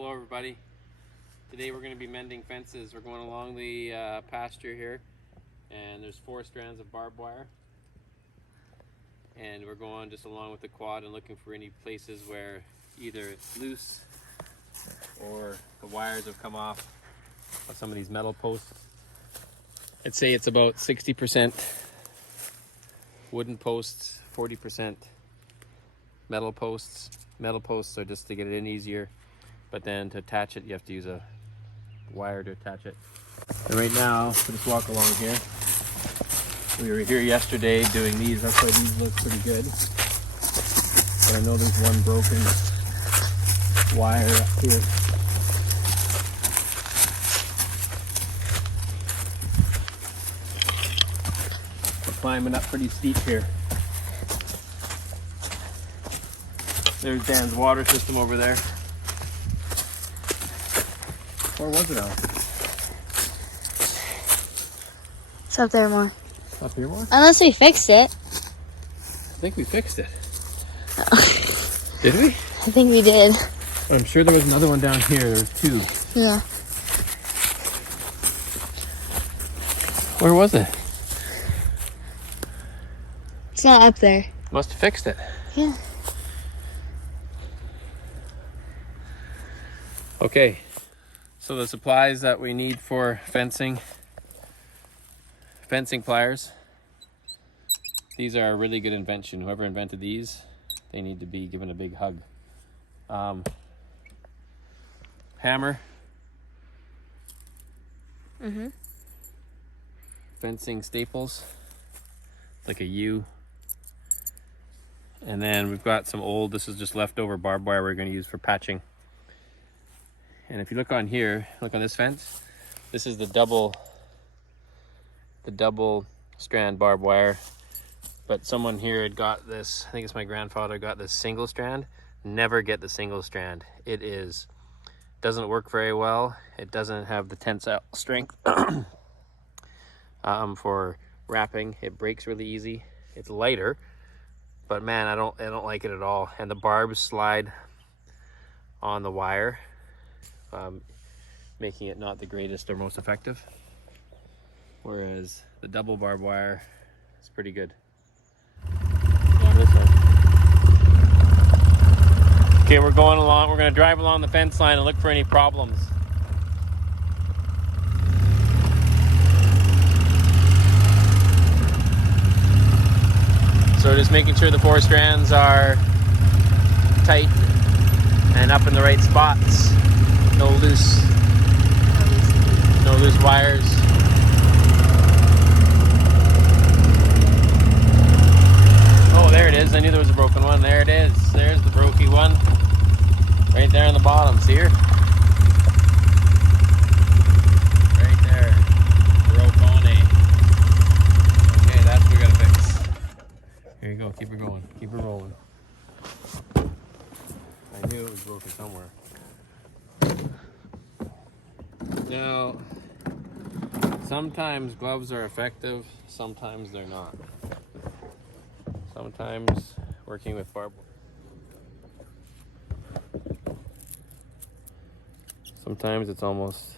Hello everybody. Today we're going to be mending fences. We're going along the pasture here, and there's 4 strands of barbed wire, and we're going just along with the quad and looking for any places where either it's loose or the wires have come off of some of these metal posts. I'd say it's about 60% wooden posts, 40% metal posts. Metal posts are just to get it in easier, but then to attach it you have to use a wire to attach it. And right now, we'll just walk along here. We were here yesterday doing these. That's why these look pretty good. But I know there's one broken wire up here. We're climbing up pretty steep here. There's Dan's water system over there. Or was it out? It's up there more. Up here more? Unless we fixed it. I think we fixed it. Did we? I think we did. I'm sure there was another one down here. There was 2. Yeah. Where was it? It's not up there. Must have fixed it. Yeah. Okay. So the supplies that we need for fencing pliers. These are a really good invention. Whoever invented these, they need to be given a big hug. Hammer. Fencing staples, like a U. And then we've got some old, this is just leftover barbed wire we're going to use for patching. And if you look on here, look on this fence, this is the double strand barbed wire. But someone here had got this, I think it's my grandfather, got this single strand. Never get the single strand. It doesn't work very well. It doesn't have the tensile strength for wrapping. It breaks really easy. It's lighter, but man, I don't like it at all. And the barbs slide on the wire, making it not the greatest or most effective. Whereas the double barbed wire is pretty good. Yeah. This one. Okay, we're going along. We're going to drive along the fence line and look for any problems. So just making sure the 4 strands are tight and up in the right spots. No loose wires. Oh, there it is. I knew there was a broken one. There it is. There's the brokey one. Right there on the bottom. See her? Right there. Brokone. Okay, that's what we gotta fix. Here you go. Keep her going. Keep her rolling. I knew it was broken somewhere. Now, sometimes gloves are effective, sometimes they're not. Sometimes working with barbed wire. Sometimes it's almost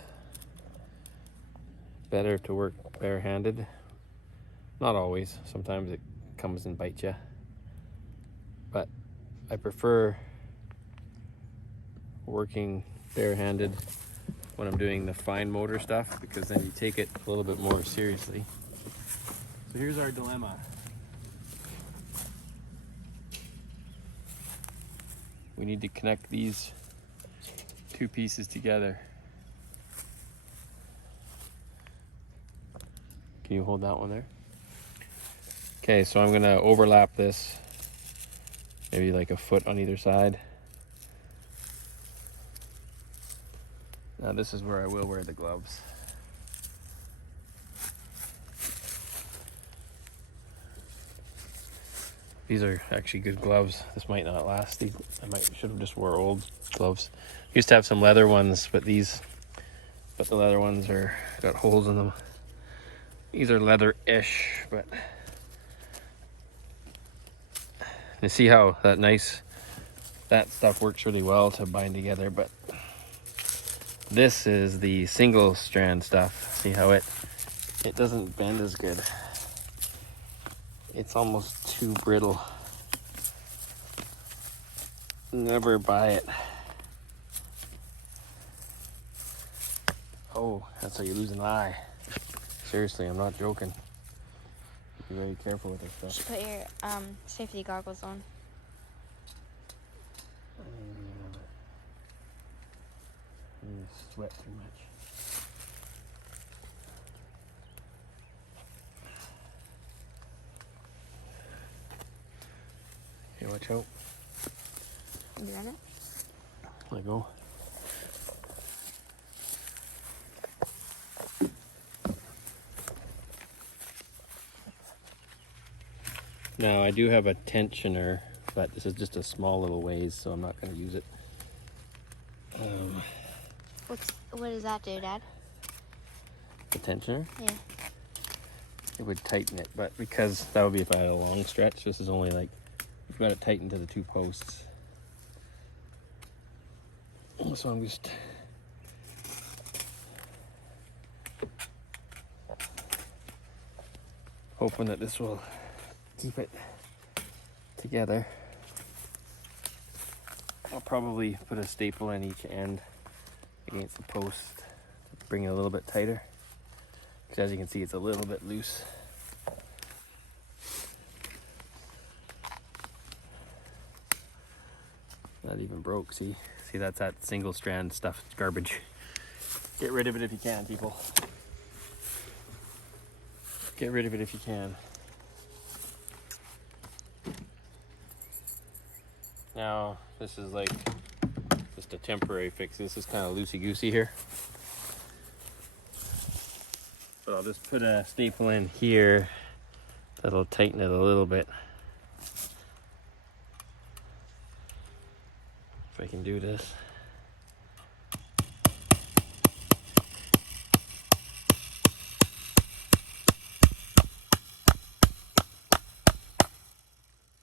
better to work barehanded. Not always. Sometimes it comes and bites you. But I prefer working barehanded when I'm doing the fine motor stuff, because then you take it a little bit more seriously. So here's our dilemma. We need to connect these 2 pieces together. Can you hold that one there? Okay, so I'm going to overlap this, maybe like a foot on either side. Now this is where I will wear the gloves. These are actually good gloves. This might not last. I should have just wore old gloves. Used to have some leather ones, but the leather ones got holes in them. These are leather-ish, but you see how that stuff works really well to bind together, but This is the single strand stuff. See how it doesn't bend as good. It's almost too brittle. Never buy it. Oh, that's how you lose an eye. Seriously, I'm not joking. Be very careful with this You stuff. should put your safety goggles on. You sweat too much. Okay, watch out. You ready? Let go. Now I do have a tensioner, but this is just a small little ways, so I'm not going to use it. What does that do, Dad? The tensioner? Yeah. It would tighten it, but because that would be if I had a long stretch. This is only like, you've got it tightened to the 2 posts. So I'm just hoping that this will keep it together. I'll probably put a staple in each end against the post to bring it a little bit tighter. Because as you can see, it's a little bit loose. Not even broke, see? See, that's that single strand stuff. It's garbage. Get rid of it if you can, people. Get rid of it if you can. Now, this is like just a temporary fix. This is kind of loosey-goosey here. But I'll just put a staple in here that'll tighten it a little bit. If I can do this.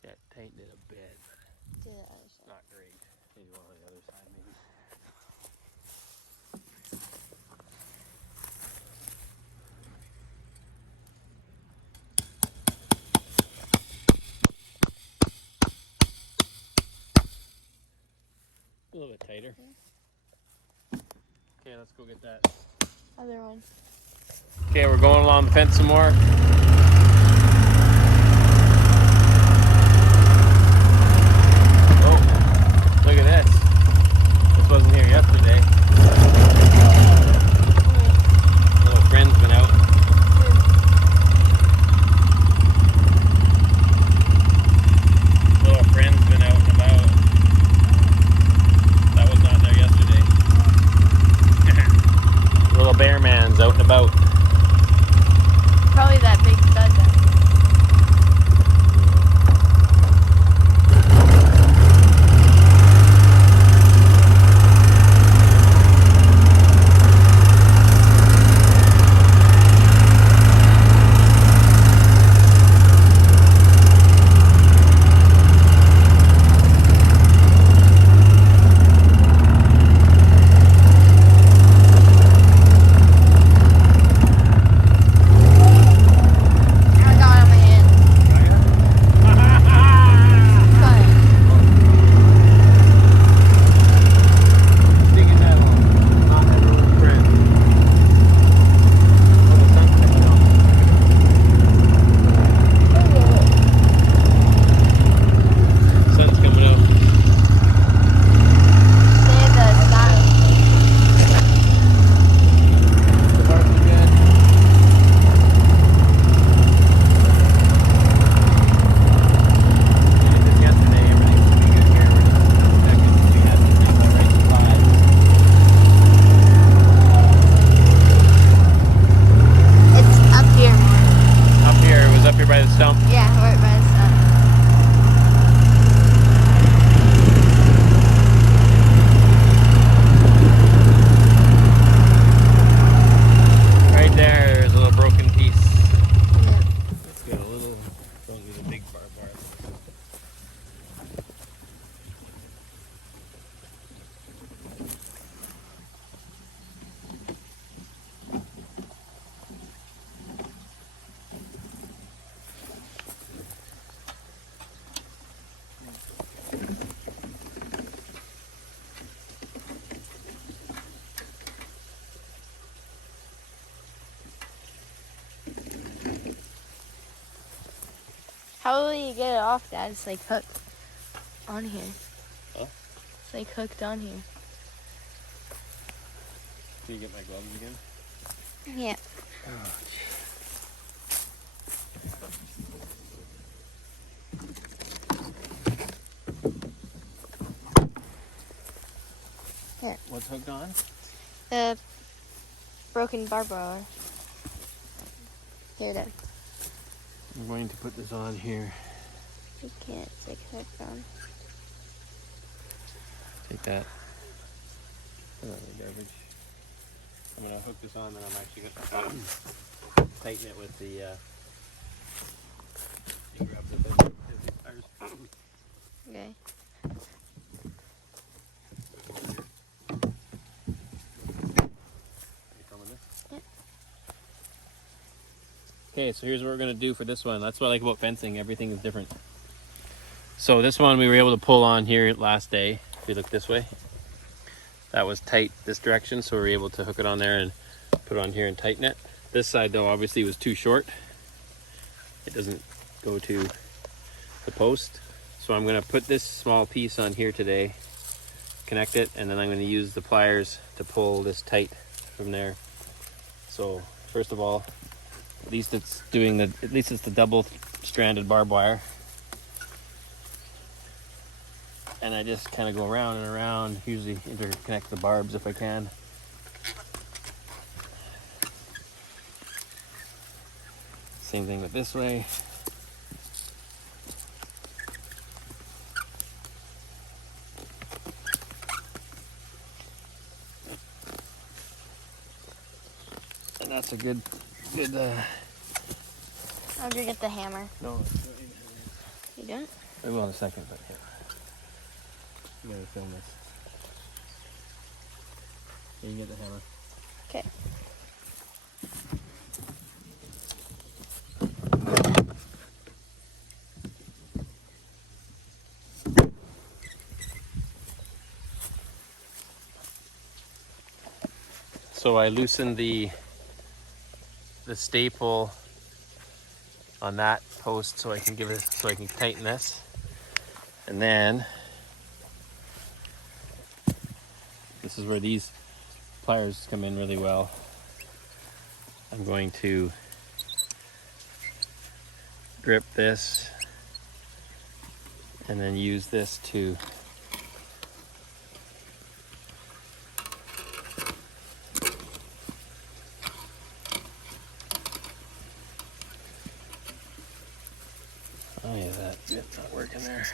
Yeah, tighten it a bit, but Do the other side. not great. Maybe one on the other side, maybe. A little bit tighter. Okay, let's go get that. Other one. Okay, we're going along the fence some more. Oh, look at this. This wasn't here yesterday. Little friend's been out. Little friend's been out and about. That was not there yesterday. Little bear man's out and about. Probably that big stud there. I got it on my hand. Cut it. Digging that hole. Not everyone's friend. Oh, the sun's coming out. Sun's coming out. Save the style. The bark is good. We did this yesterday. Everything's pretty good here. We're just checking if we have anything by right supply. It's up here more. Up here, it was up here by the stump. Yeah, right by the sun. Right there's a little broken piece. Yeah. Let's get a little, don't need a big barbed wire. How will you get it off, Dad? It's like hooked on here. Huh? It's like hooked on here. Can you get my gloves again? Yeah. Oh, Here. what's hooked on? The broken barbed wire. Here, Dad. I'm going to put this on here. You can't. It's like hooked on. Take that. Oh, the garbage. I'm gonna hook this on, then I'm actually gonna tighten it with the. You grab the pliers. Okay. You coming this? Yep. Okay, so here's what we're gonna do for this one. That's what I like about fencing. Everything is different. So this one we were able to pull on here last day. If you look this way, that was tight this direction, so we were able to hook it on there and put it on here and tighten it. This side though obviously was too short. It doesn't go to the post. So I'm gonna put this small piece on here today, connect it, and then I'm gonna use the pliers to pull this tight from there. So first of all, at least it's the double stranded barbed wire. And I just kind of go around and around, usually interconnect the barbs if I can. Same thing with this way. And that's a good. I'll go get the hammer. No, You don't? I will in a second, but yeah. You gotta film this. Yeah, you get the hammer. Okay. So I loosened the staple on that post so I can tighten this. And then this is where these pliers come in really well. I'm going to grip this and then use this to it's not working there.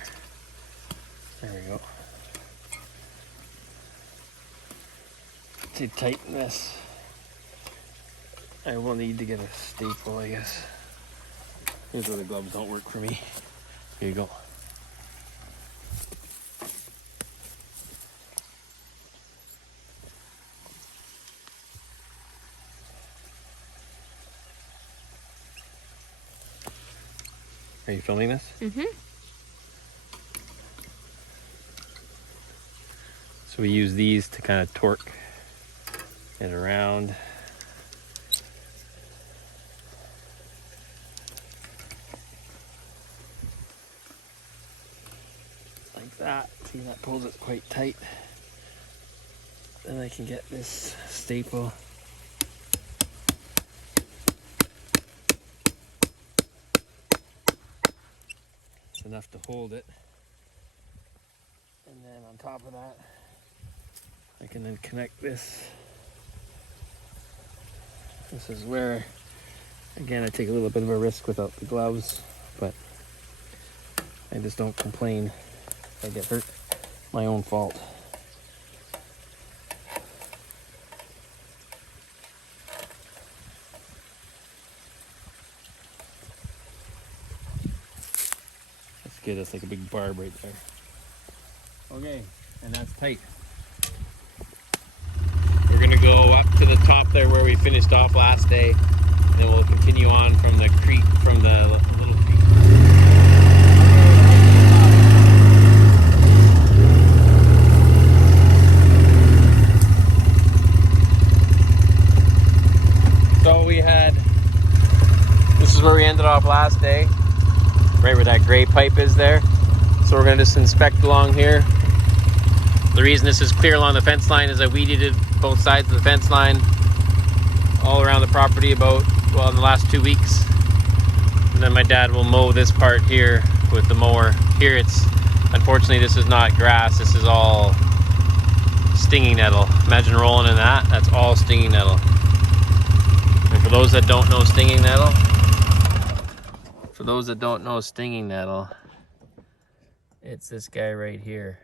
There we go. To tighten this, I will need to get a staple, I guess. Here's where the gloves don't work for me. Here you go. Are you filming this? Mm-hmm. So we use these to kind of torque it around. Like that. See, that pulls it quite tight. Then I can get this staple. It's enough to hold it. And then on top of that, I can then connect this. This is where, again, I take a little bit of a risk without the gloves, but I just don't complain if I get hurt. My own fault. That's good. That's like a big barb right there. Okay, and that's tight. We're gonna go up to the top there where we finished off last day, and then we'll continue on from the creek, from the little creek. So this is where we ended off last day. right where that gray pipe is there. So we're gonna just inspect along here. The reason this is clear along the fence line is I weeded it both sides of the fence line, all around the property about, well, in the last 2 weeks. And then my dad will mow this part here with the mower. Here it's, unfortunately this is not grass, this is all stinging nettle. Imagine rolling in that, that's all stinging nettle. And for those that don't know stinging nettle, it's this guy right here.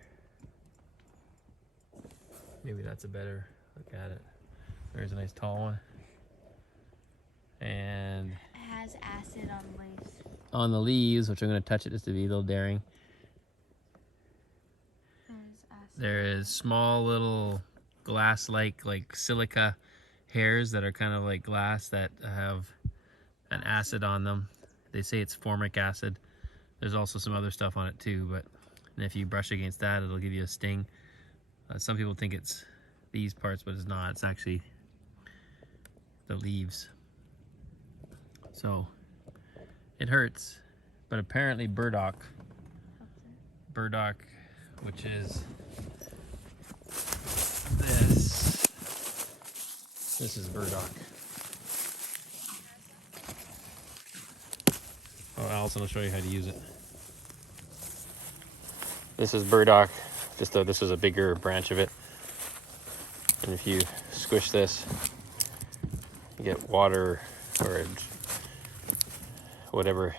Maybe that's a better look at it. There's a nice tall one. And It has acid on leaves. on the leaves, which I'm going to touch it just to be a little daring, there is small little glass-like, like silica hairs that are kind of like glass that have an acid on them. They say it's formic acid. There's also some other stuff on it too, but if you brush against that, it'll give you a sting. Some people think it's these parts, but it's not. It's actually the leaves. So it hurts, but apparently burdock, which is this is burdock. Oh, Allison will show you how to use it. This is burdock. This is a bigger branch of it. And if you squish this, you get water or whatever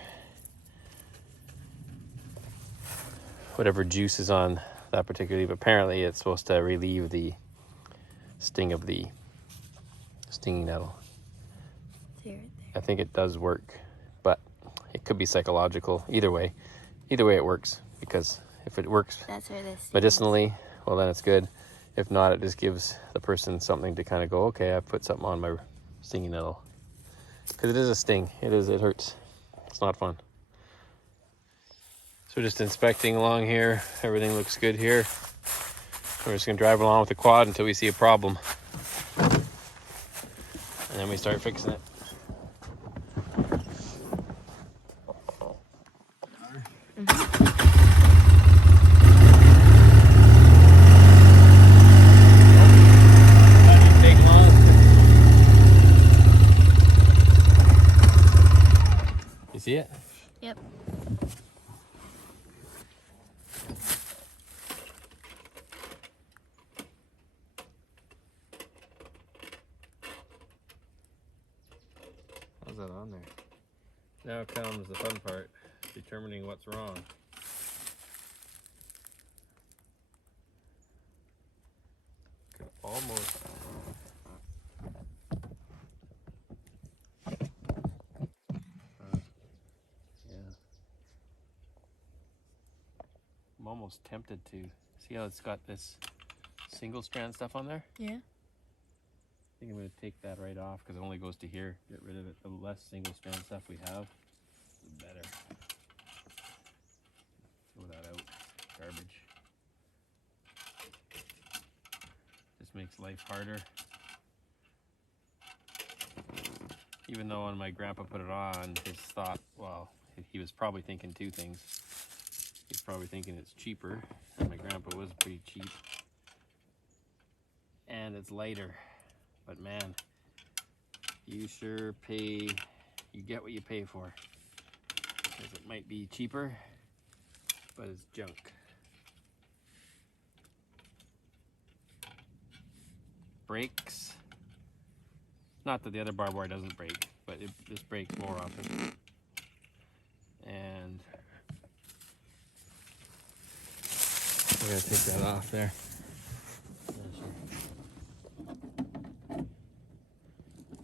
juice is on that particular leaf. Apparently it's supposed to relieve the sting of the stinging nettle. I think it does work, but it could be psychological. Either way it works, because if it works medicinally, well then it's good. If not, it just gives the person something to kind of go, okay, I put something on my stinging nettle. Because it is a sting. It hurts. It's not fun. So we're just inspecting along here. Everything looks good here. We're just gonna drive along with the quad until we see a problem. And then we start fixing it. You see it? Yep. How's that on there? Now comes the fun part, determining what's wrong. Could almost. Yeah. I'm almost tempted to. See how it's got this single strand stuff on there? Yeah. I think I'm going to take that right off because it only goes to here. Get rid of it. The less single strand stuff we have, the better. Throw that out. Garbage. Just makes life harder. Even though when my grandpa put it on, his thought, well, he was probably thinking two things. He's probably thinking it's cheaper, and my grandpa was pretty cheap. And it's lighter. But man, you sure pay, you get what you pay for. Because it might be cheaper, but it's junk. Breaks. Not that the other barbed wire doesn't break, but this breaks more often. And we're gonna take that off there.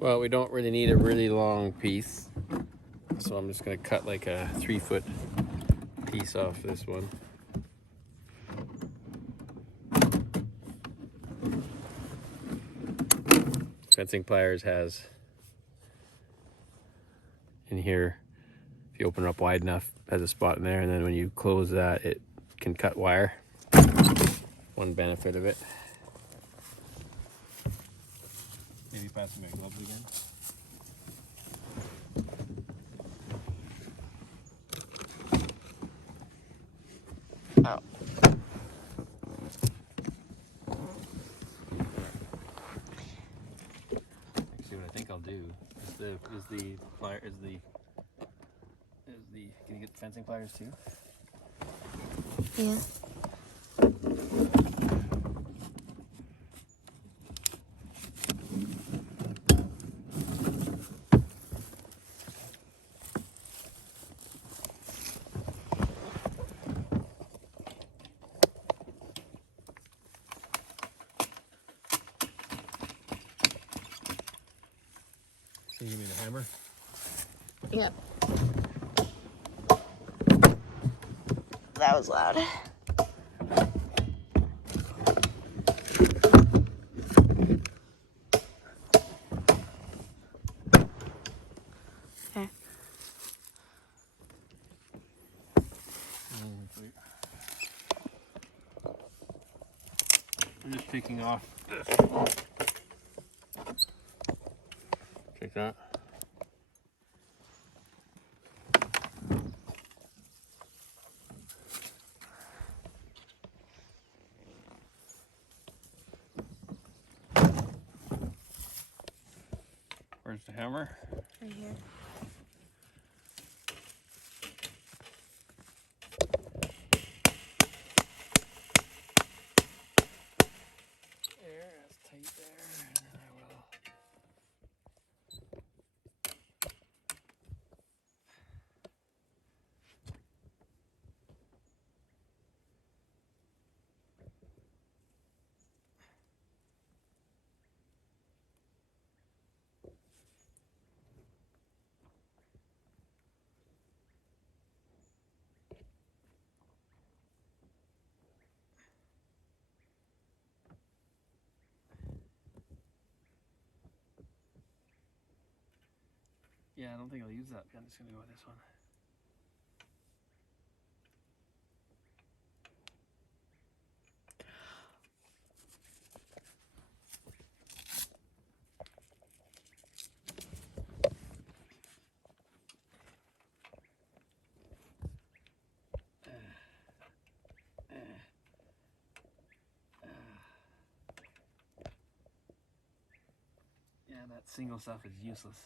Well, we don't really need a really long piece, so I'm just going to cut like a 3-foot piece off this one. Fencing pliers has in here, if you open it up wide enough, has a spot in there, and then when you close that, it can cut wire. One benefit of it. Maybe pass me my gloves again. the plier can you get the fencing pliers too? Yeah. So you mean a hammer? Yep. That was loud. Okay. I'm just taking off this. Take that. Where's the hammer? Right here. There, that's tight there, and then I will. Yeah, I don't think I'll use that. I'm just gonna go with this one. Yeah, that single stuff is useless.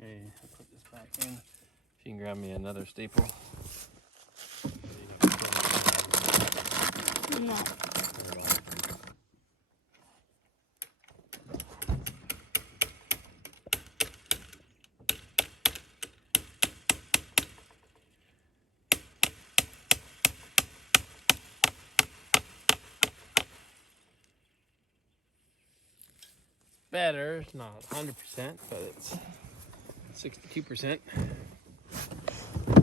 Okay, I'll put this back in. If you can grab me another staple. No. Better, it's not 100%, but it's 62%. I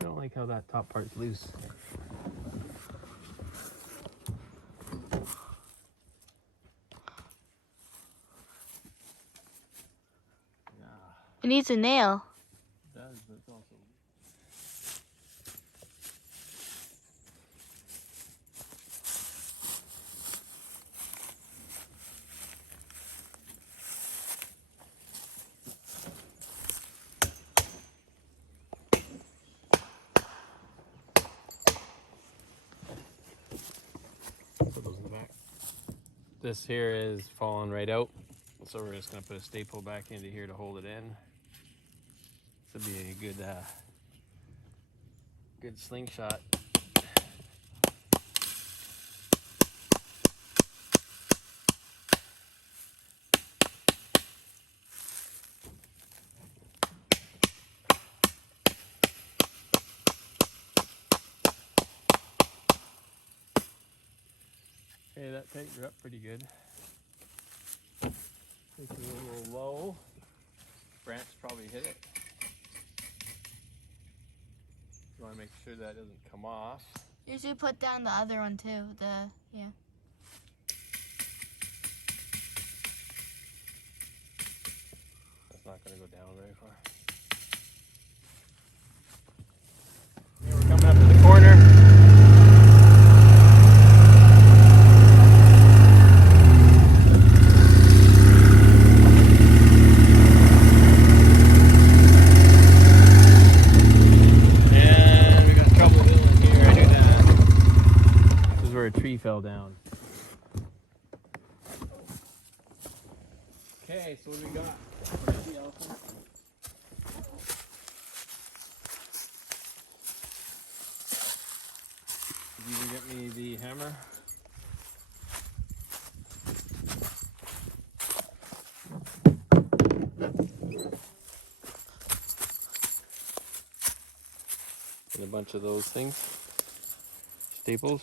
don't like how that top part's loose. It needs a nail. It does, but it's also put those in the back. This here is falling right out, so we're just gonna put a staple back into here to hold it in. This would be a good slingshot. Okay, that tightened her up pretty good. It's a little low. Branch probably hit it. You want to make sure that doesn't come off. You should put down the other one too. Yeah. That's not going to go down very far. Okay, we're coming up to the corner. fell down. Okay, so what do we got? Where's the elephant? Did you get me the hammer? And a bunch of those things. Staples.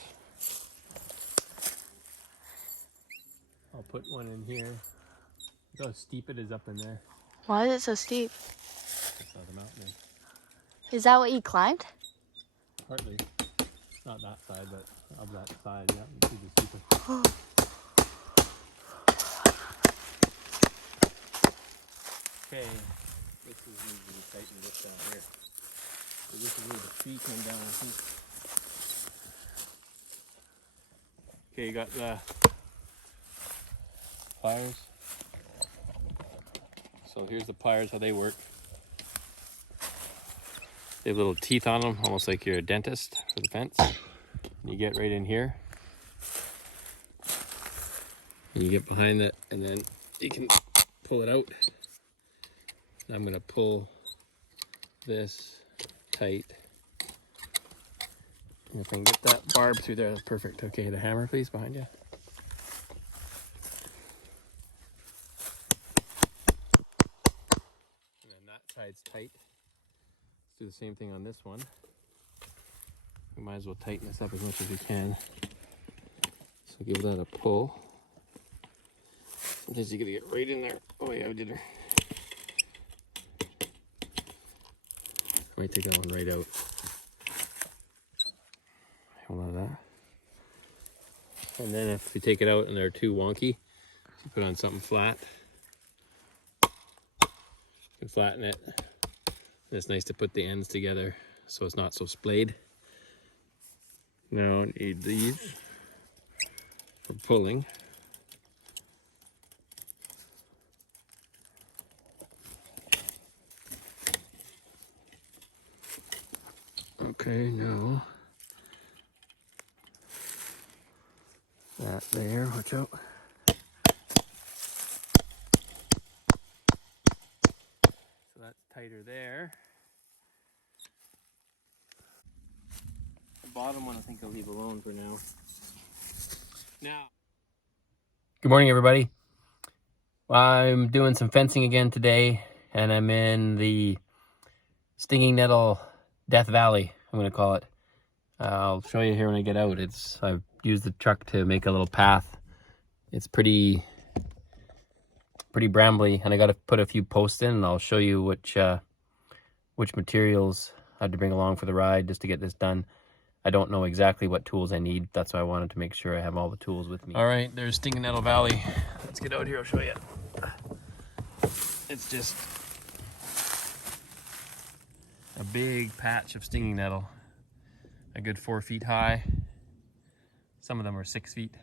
I'll put one in here. Look how steep it is up in there. Why is it so steep? That's not the mountain. Is that what you climbed? Partly. Not that side, but of that side, yeah. You see the steepest. Okay. This is needs to be tightened this down here. So this is where the tree came down, I think. Okay, you got the pliers. So here's the pliers, how they work. They have little teeth on them, almost like you're a dentist for the fence. And you get right in here. And you get behind it, and then you can pull it out. I'm gonna pull this tight. And if I can get that barb through there, that's perfect. Okay, the hammer please, behind you. And then that side's tight. Let's do the same thing on this one. We might as well tighten this up as much as we can. So give that a pull. Sometimes you gotta get right in there. Oh yeah, I did her. I might take that one right out. Hold on to that. And then if you take it out and they're too wonky, you put on something flat. You can flatten it. And it's nice to put the ends together so it's not so splayed. Now I need these for pulling. Okay, now that there, watch out. So that's tighter there. The bottom one I think I'll leave alone for now. Now, good morning everybody. I'm doing some fencing again today, and I'm in the Stinging Nettle Death Valley, I'm going to call it. I'll show you here when I get out. I've used the truck to make a little path. It's pretty brambly, and I got to put a few posts in, and I'll show you which materials I had to bring along for the ride just to get this done. I don't know exactly what tools I need. That's why I wanted to make sure I have all the tools with me. All right, there's Stinging Nettle Valley. Let's get out here, I'll show you. It's just a big patch of stinging nettle, a good 4 feet high. Some of them are 6 feet.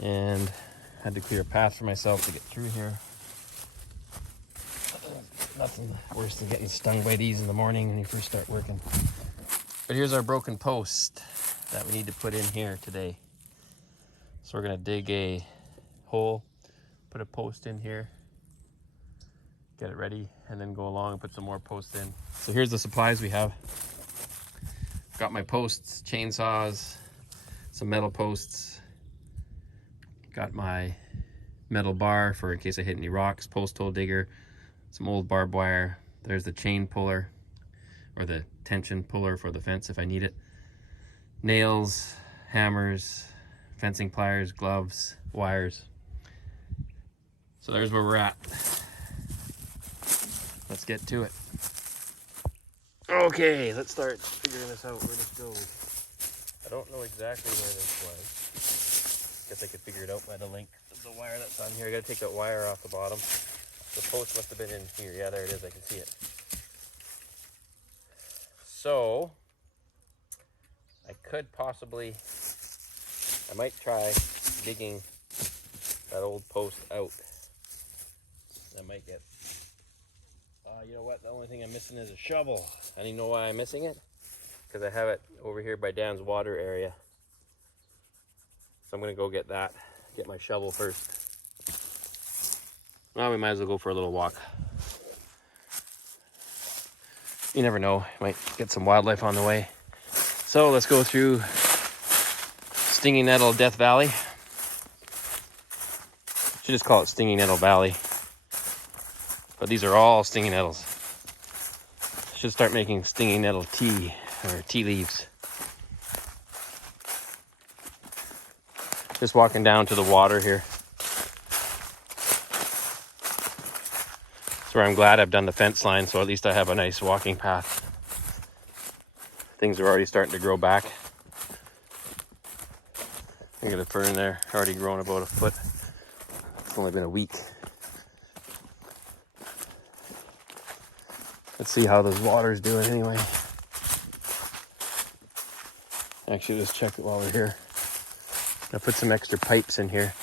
And I had to clear a path for myself to get through here. Nothing worse than getting stung by these in the morning when you first start working. But here's our broken post that we need to put in here today. So we're gonna dig a hole, put a post in here, get it ready, and then go along and put some more posts in. So here's the supplies we have. Got my posts, chainsaws, some metal posts. Got my metal bar for in case I hit any rocks, post hole digger, some old barbed wire. There's the chain puller, or the tension puller for the fence if I need it. Nails, hammers, fencing pliers, gloves, wires. So there's where we're at. Let's get to it. Okay, let's start figuring this out, where this goes. I don't know exactly where this was. Guess I could figure it out by the length of the wire that's on here. I gotta take that wire off the bottom. The post must have been in here. Yeah, there it is, I can see it. So, I could possibly, I might try digging that old post out. That might get, you know what, the only thing I'm missing is a shovel. And you know why I'm missing it? Because I have it over here by Dan's water area. I'm gonna go get that, get my shovel first. Well, we might as well go for a little walk. You never know, might get some wildlife on the way. So let's go through Stinging Nettle Death Valley. Should just call it Stinging Nettle Valley. But these are all stinging nettles. Should start making stinging nettle tea or tea leaves. Just walking down to the water here. That's where I'm glad I've done the fence line, so at least I have a nice walking path. Things are already starting to grow back. I got a fern there, already grown about a foot. It's only been a week. Let's see how this water's doing anyway. Actually, let's check it while we're here. I'll put some extra pipes in here.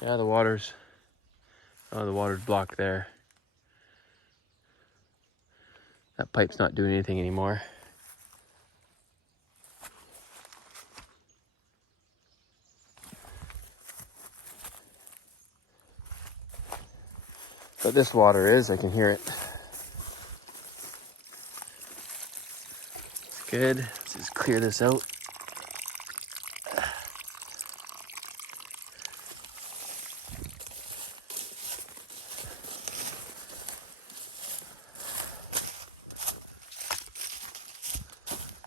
Yeah, the water's blocked there. That pipe's not doing anything anymore. But this water is, I can hear it. It's good. Let's just clear this out.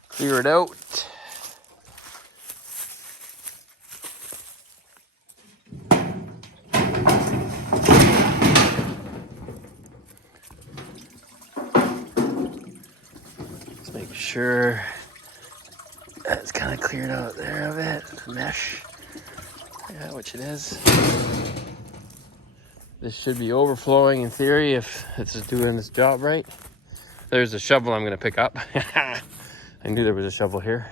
Clear it out. Let's make sure that's kind of cleared out there a bit. Mesh. Yeah, which it is. This should be overflowing in theory if it's just doing its job right. There's a shovel I'm going to pick up. I knew there was a shovel here.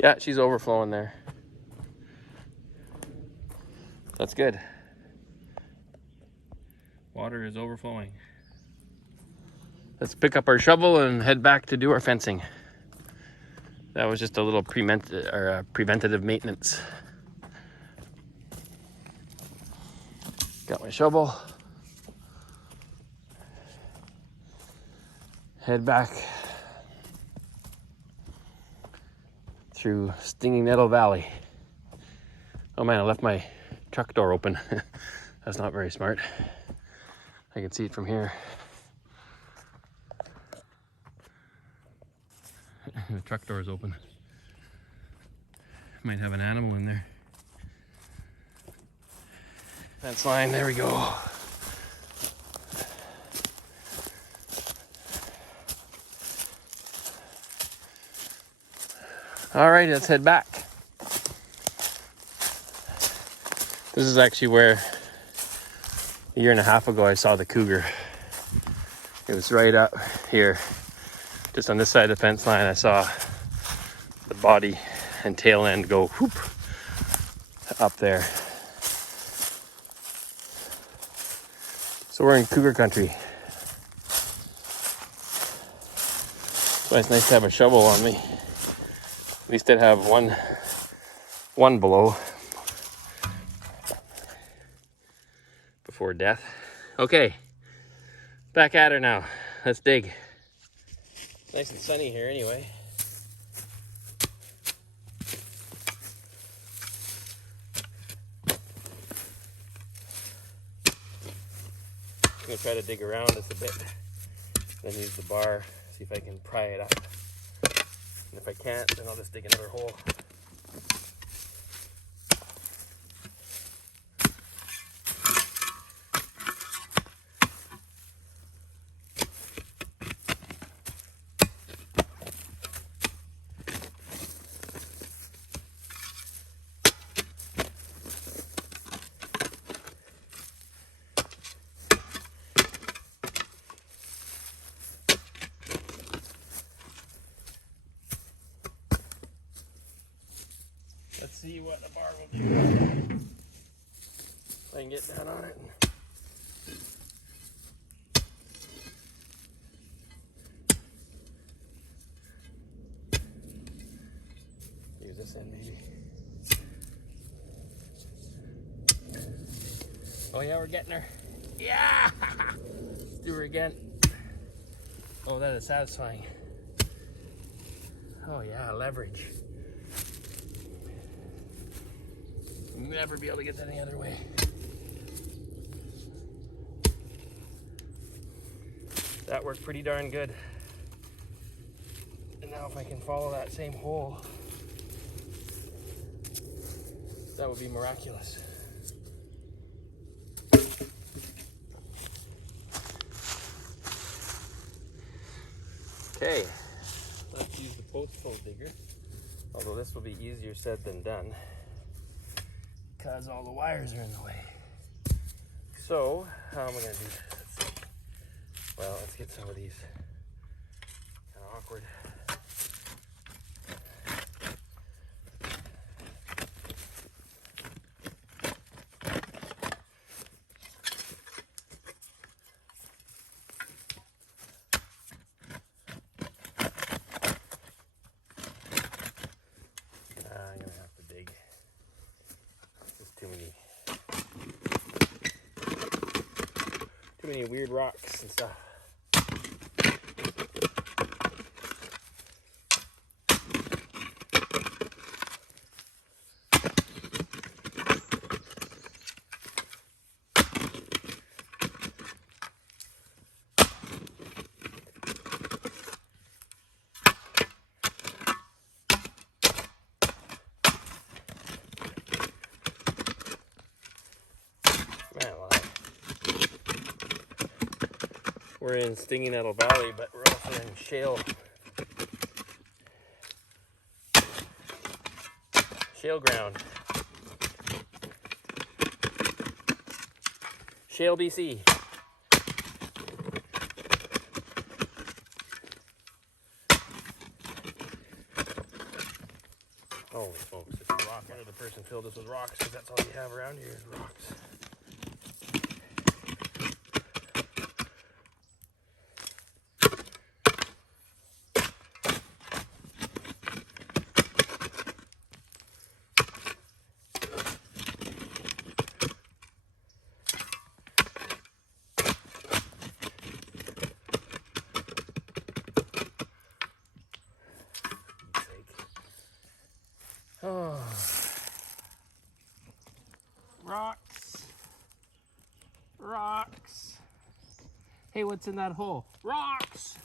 Yeah, she's overflowing there. That's good. Water is overflowing. Let's pick up our shovel and head back to do our fencing. That was just a little preventative maintenance. Got my shovel. Head back through Stinging Nettle Valley. Oh man, I left my truck door open. That's not very smart. I can see it from here. The truck door is open. Might have an animal in there. Fence line, there we go. All right, let's head back. This is actually where a year and a half ago I saw the cougar. It was right up here, just on this side of the fence line. I saw the body and tail end go whoop up there. So we're in cougar country. So it's nice to have a shovel on me. At least I'd have one blow before death. Okay, back at her now. Let's dig. Nice and sunny here anyway. I'm gonna try to dig around this a bit, then use the bar, see if I can pry it up. And if I can't, then I'll just dig another hole. Let's see what the bar will do. If I can get down on it. this end, maybe. Oh yeah, we're getting her. Yeah! Let's do her again. Oh, that is satisfying. Oh yeah, leverage. You'll never be able to get that any other way. That worked pretty darn good. And now if I can follow that same hole, that would be miraculous. Okay, let's use the post hole digger. Although this will be easier said than done because all the wires are in the way. So, how am I going to do this? Let's see. Well, let's get some of these kind of awkward. I'm going to have to dig. There's too many weird rocks and stuff. Man alive. We're in Stinging Nettle Valley, but we're also in shale ground. Shale, BC. Holy smokes, it's a rock. Why did the person fill this with rocks? Because that's all you have around here is rocks. Oh. Rocks. Rocks. Hey, what's in that hole? Rocks.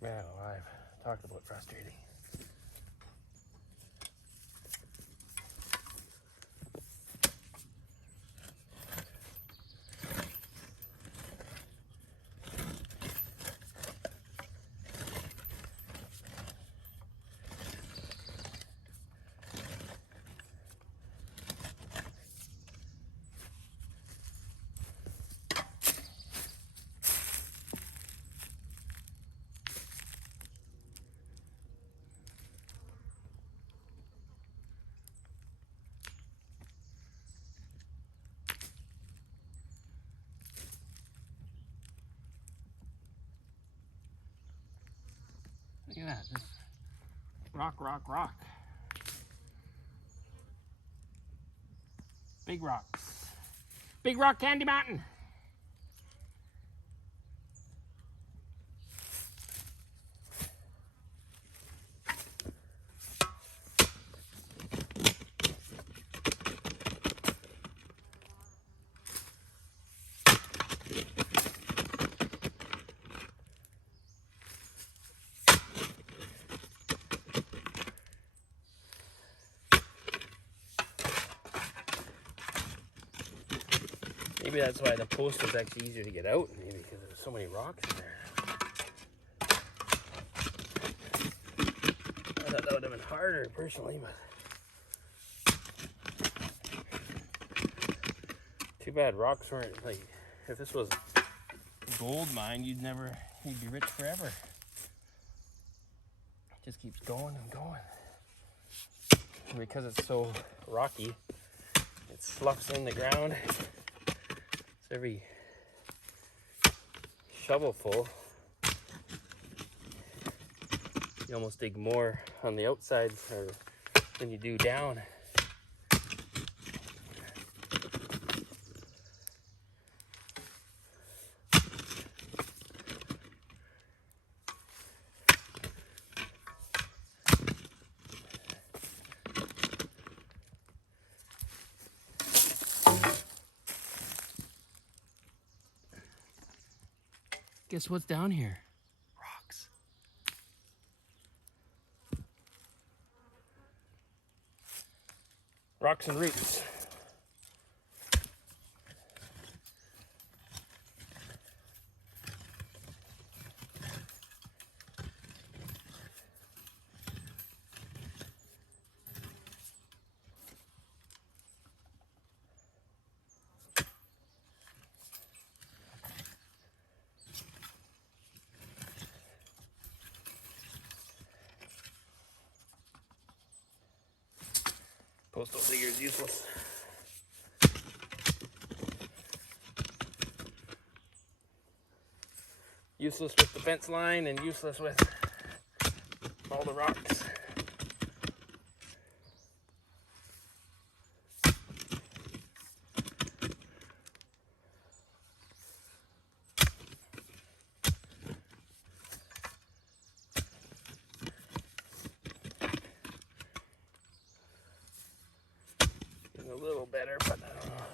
Man alive. Talk about frustrating. Look at that, just rock, rock, rock. Big rocks. Big Rock Candy Mountain. Maybe that's why the post was actually easier to get out, maybe because there's so many rocks in there. I thought that would have been harder personally, but too bad rocks weren't, like, if this was gold mine, you'd be rich forever. It just keeps going and going. And because it's so rocky, it sloughs in the ground. So every shovelful, you almost dig more on the outside than you do down. Guess what's down here? Rocks. Rocks and roots. Postal digger is useless. Useless with the fence line and useless with all the rocks. Getting a little better, but I don't know.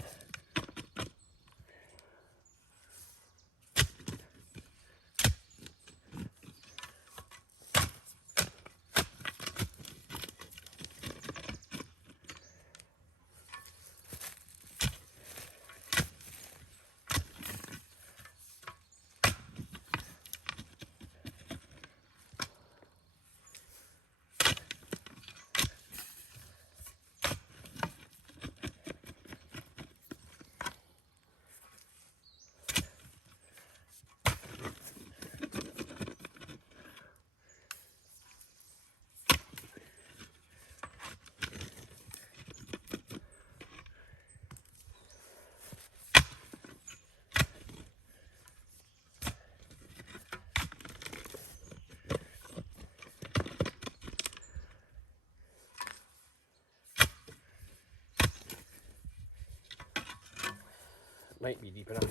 Might be deep enough.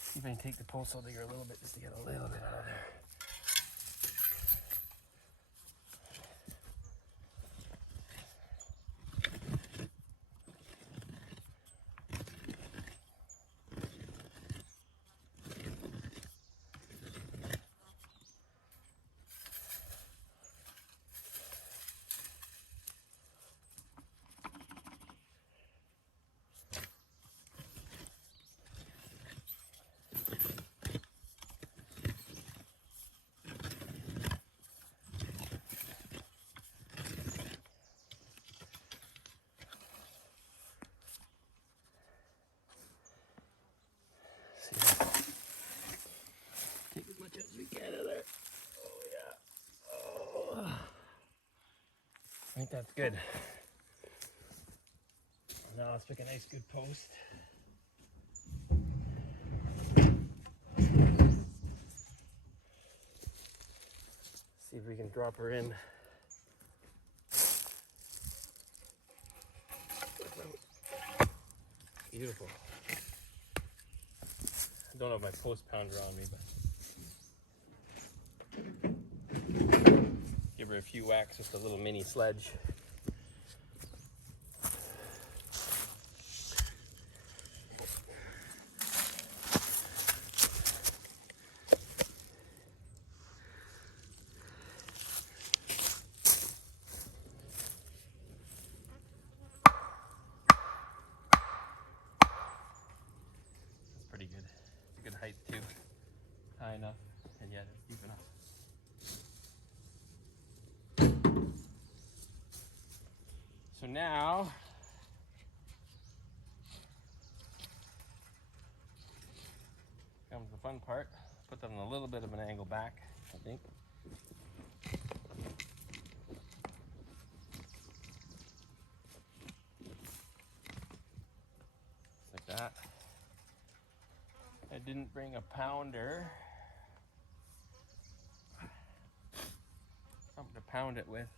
See if I can take the postal digger a little bit just to get a little bit out of there. Take as much as we can out of there. Oh yeah. Oh. I think that's good. Now let's pick a nice good post. See if we can drop her in. Beautiful. I don't have my post pounder on me, but give her a few whacks, just a little mini sledge. Pretty good. It's a good height too. High enough, and yet it's deep enough. So now, comes the fun part. Put them in a little bit of an angle back, I think. that. I didn't bring a pounder. Something to pound it with.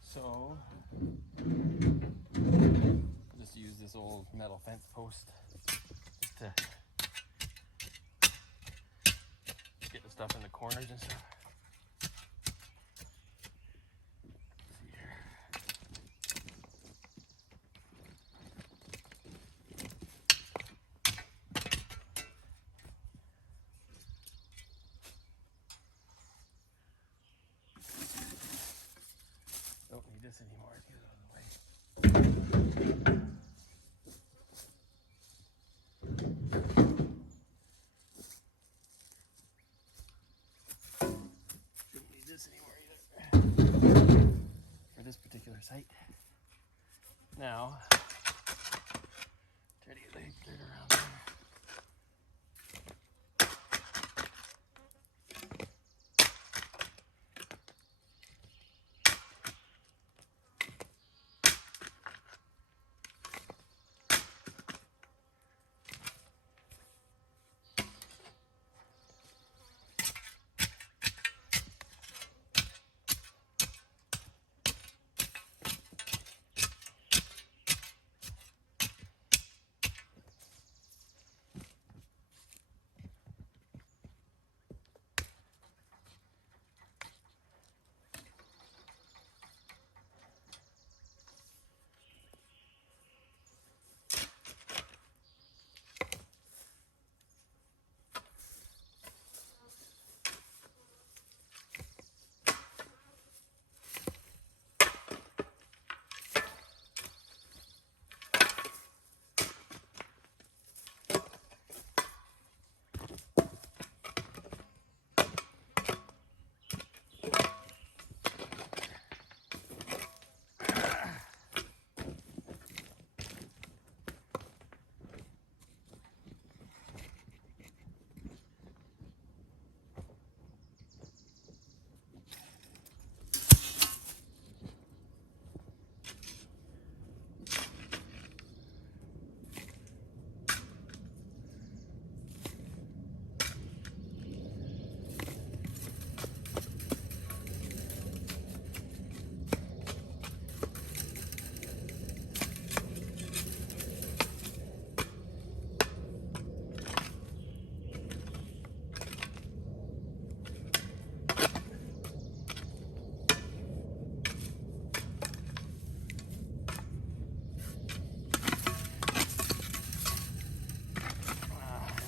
So, I'll just use this old metal fence post just to get the stuff in the corners and stuff. Let's see here. Don't need this anymore. Let's get it out of the way. Shouldn't need this anymore either for this particular site. Now, try to get the dirt around there.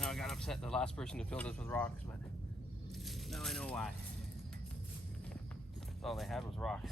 I got upset the last person to fill this with rocks, but now I know why. All they had was rocks.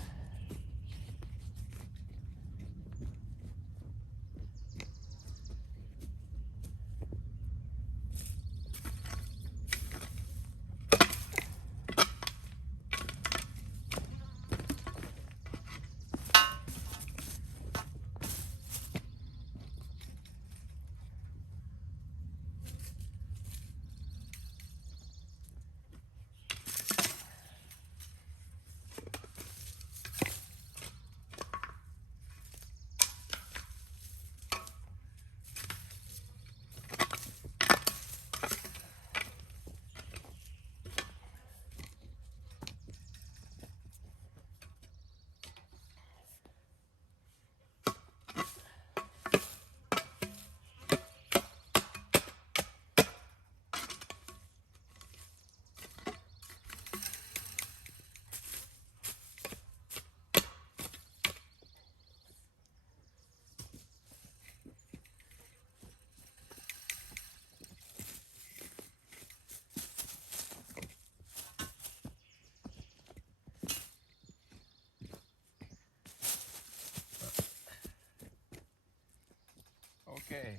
Okay.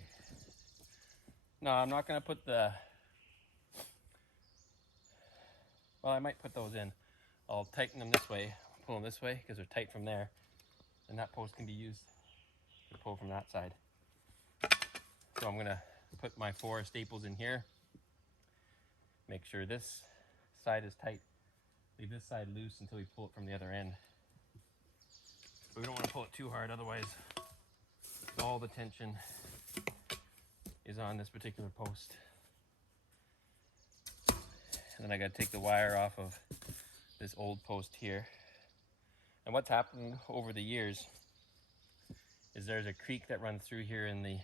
No, I'm not going to put the... Well, I might put those in. I'll tighten them this way, pull them this way, because they're tight from there. And that post can be used to pull from that side. So I'm going to put my 4 staples in here. Make sure this side is tight. Leave this side loose until we pull it from the other end. But we don't want to pull it too hard, otherwise all the tension on this particular post. And then I got to take the wire off of this old post here. And what's happened over the years is there's a creek that runs through here in the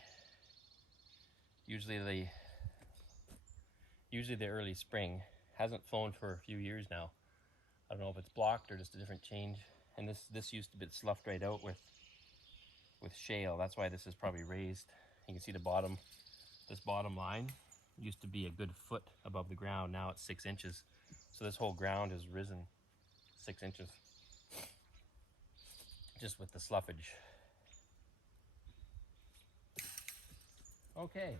usually the early spring. Hasn't flown for a few years now. I don't know if it's blocked or just a different change. And this used to be sloughed right out with shale. That's why this is probably raised. You can see the bottom, this bottom line used to be a good foot above the ground. Now it's 6 inches. So this whole ground has risen 6 inches just with the sloughage. Okay,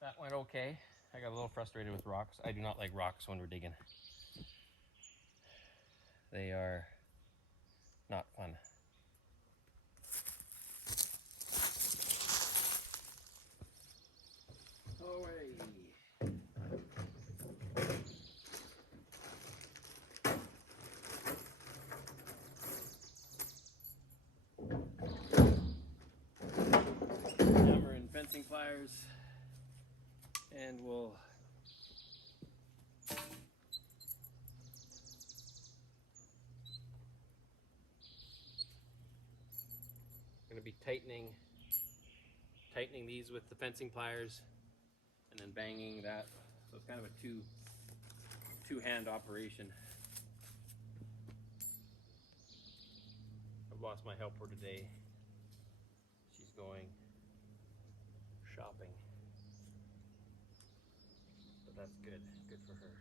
that went okay. I got a little frustrated with rocks. I do not like rocks when we're digging. They are not fun. Alrighty. Hammer and fencing pliers, and we'll going to be tightening these with the fencing pliers and then banging that. So it's kind of a two-hand operation. I've lost my helper today. She's going shopping. But that's good for her.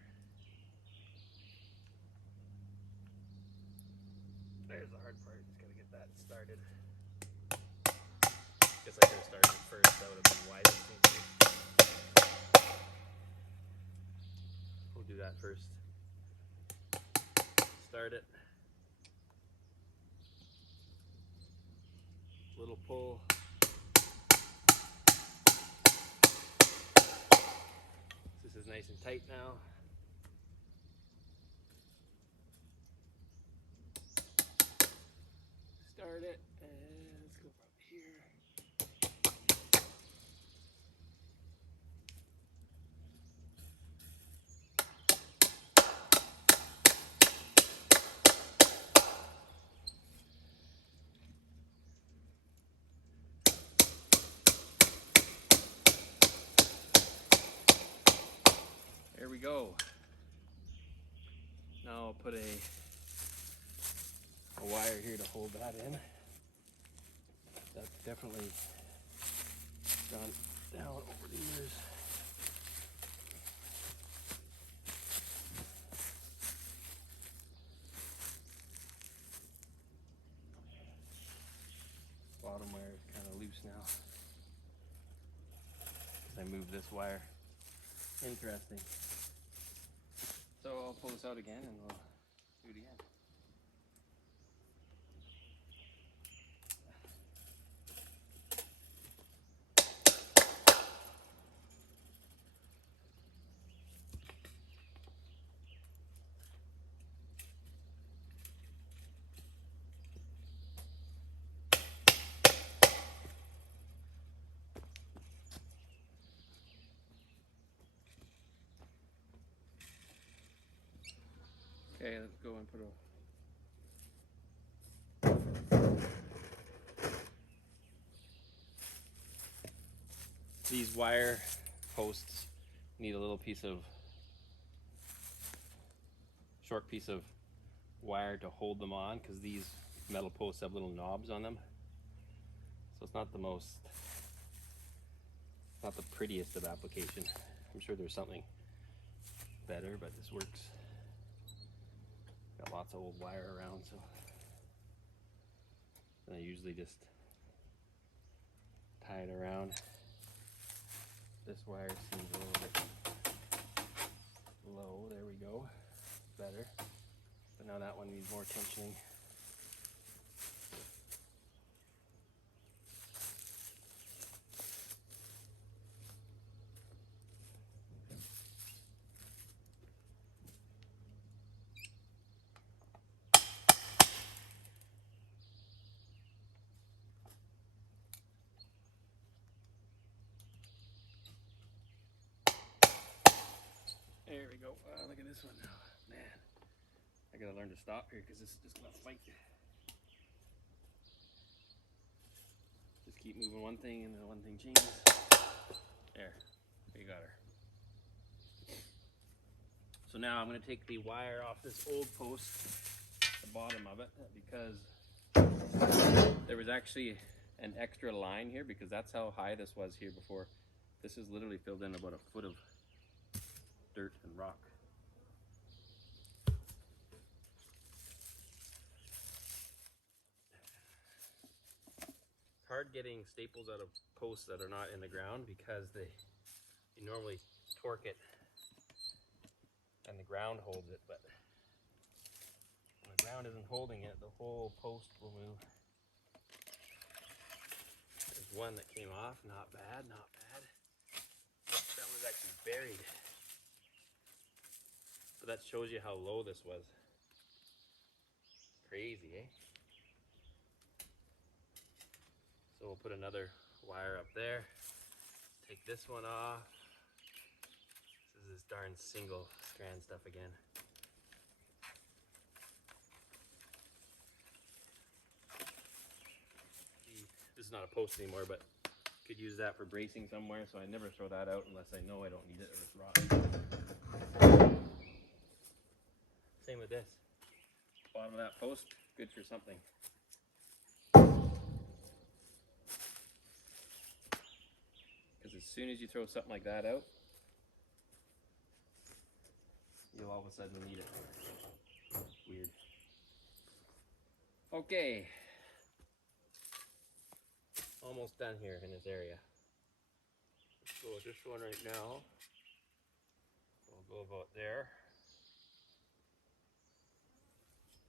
There's the hard part, just gotta get that started. Guess I could have started it first, that would have been wise thing to do. We'll do that first. Start it. Little pull. This is nice and tight now. Start it, and let's go from here. There we go. Now I'll put a wire here to hold that in. That's definitely gone down over the years. Bottom wire is kind of loose now. I moved this wire. Interesting. So I'll pull this out again and we'll do it again. Okay, let's go and put these wire posts need a little short piece of wire to hold them on, because these metal posts have little knobs on them. So it's not the prettiest of application. I'm sure there's something better, but this works. Got lots of old wire around, so I usually just tie it around. This wire seems a little bit low. There we go. Better. But now that one needs more tensioning. go. Look at this one now. Man, I gotta learn to stop here because this is just gonna fight. Just keep moving one thing and then one thing changes. There, you got her. So now I'm gonna take the wire off this old post, the bottom of it, because there was actually an extra line here because that's how high this was here before. This is literally filled in about a foot of dirt and rock. It's hard getting staples out of posts that are not in the ground because you normally torque it and the ground holds it, but when the ground isn't holding it, the whole post will move. There's one that came off, not bad, not bad. That was actually buried. So that shows you how low this was. Crazy, eh? So we'll put another wire up there. Take this one off. This is this darn single strand stuff again. This is not a post anymore, but could use that for bracing somewhere, so I never throw that out unless I know I don't need it or it's rotten. Same with this. Bottom of that post, good for something. Because as soon as you throw something like that out, you'll all of a sudden need it. Weird. Okay. Almost done here in this area. Let's go with this one right now. We'll go about there.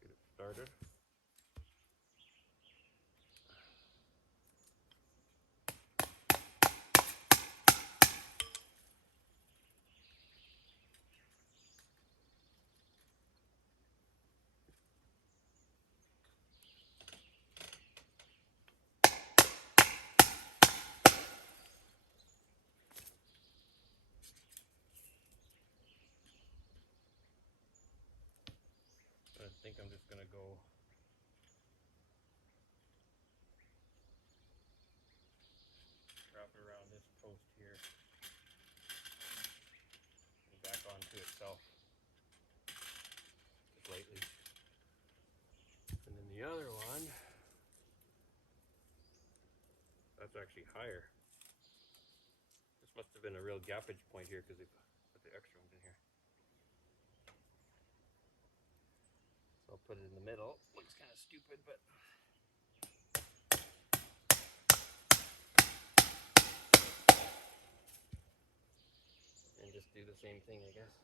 Get it started. I think I'm just gonna go wrap it around this post here and back onto itself just lightly. And then the other one, that's actually higher. This must have been a real gappage point here because they put the extra ones in here. I'll put it in the middle. Looks kind of stupid, but and just do the same thing, I guess.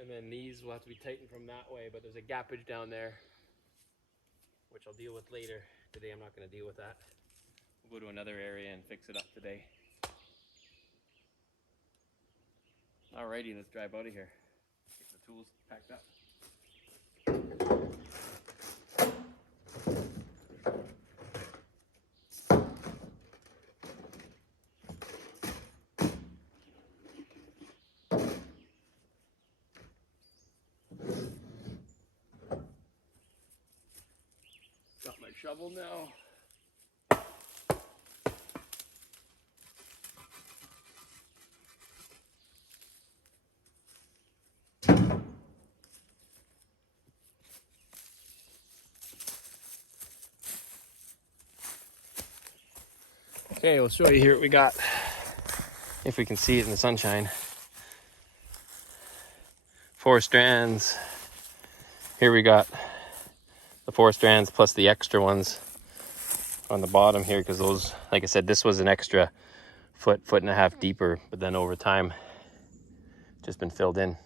And then these will have to be tightened from that way, but there's a gappage down there, which I'll deal with later. Today I'm not going to deal with that. We'll go to another area and fix it up today. Alrighty, let's drive out of here. Get the tools packed up. Got my shovel now. Okay, we'll show you here what we got, if we can see it in the sunshine. 4 strands. Here we got the 4 strands plus the extra ones on the bottom here, because those, like I said, this was an extra foot and a half deeper, but then over time just been filled in.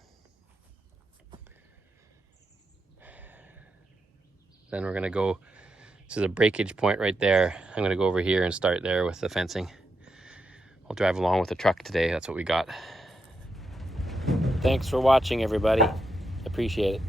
Then we're gonna go, this is a breakage point right there. I'm gonna go over here and start there with the fencing. I'll drive along with the truck today. That's what we got. Thanks for watching, everybody. Appreciate it.